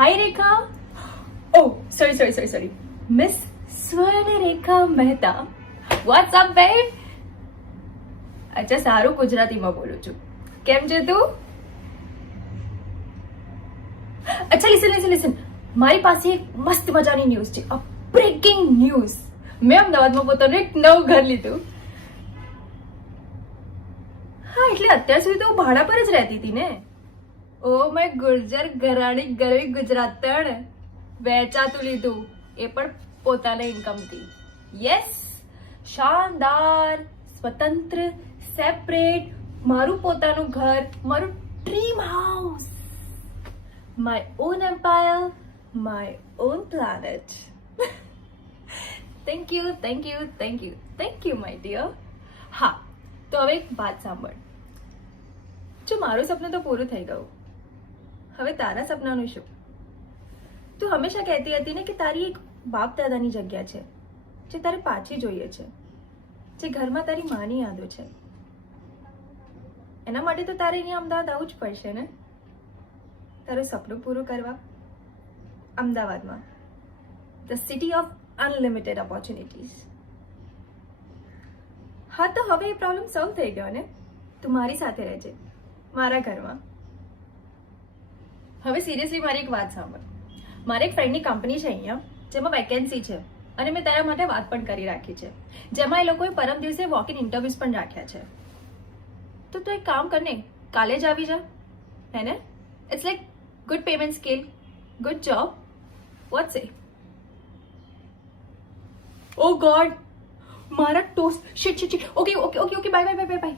Hi Rekha. Oh, sorry. Miss Swarnarekha Mehta. What's up, babe? અચ્છા સારું ગુજરાતીમાં બોલું છું. કેમ છે તું? અચ્છા લિસન. મારી પાસે એક મસ્ત મજાની ન્યૂઝ છે. અ બ્રેકિંગ ન્યૂઝ. મેં અમદાવાદમાં પોતાનું એક નવું ઘર લીધું. હા એટલે અત્યાર સુધી તો હું ભાડા પર જ રહેતી હતી ને. ઓ મેં ગુર્જર ઘરાણી ગરવી ગુજરાતણ વેચાતું લીધું, એ પણ પોતાના ઇન્કમથી. યસ, શાનદાર, સ્વતંત્ર, સેપરેટ, મારું પોતાનું ઘર, મારું dream house, my own empire, my own planet. Thank you my dear. હા તો હવે એક વાત સાંભળ. જો મારું સપનું તો પૂરું થઈ ગયું, હવે તારા સપનાનું શું? તું હંમેશા કહેતી હતી ને કે તારી એક બાપ દાદાની જગ્યા છે જે તારે પાછી જોઈએ છે, જે ઘરમાં તારી માની યાદો છે. એના માટે તો તારે અહીંયા અમદાવાદ આવવું જ પડશે ને, તારું સપનું પૂરું કરવા. અમદાવાદમાં the city of unlimited opportunities. હા તો હવે એ પ્રોબ્લેમ સોલ્વ થઈ ગયો ને. તું મારી સાથે રહેજે મારા ઘરમાં. હવે સિરિયસલી મારી એક વાત સાંભળ. મારે એક ફ્રેન્ડની કંપની છે અહીંયા જેમાં વેકેન્સી છે, અને મેં તારા માટે વાત પણ કરી રાખી છે, જેમાં એ લોકોએ પરમ દિવસે વોક ઇન ઇન્ટરવ્યુઝ પણ રાખ્યા છે. તો તું એક કામ કરને, કાલે જ આવી જા, હે ને? It's like good payment scale, good job. What say? Oh god, મારા ટોસ્ટ. શિટ. Okay by.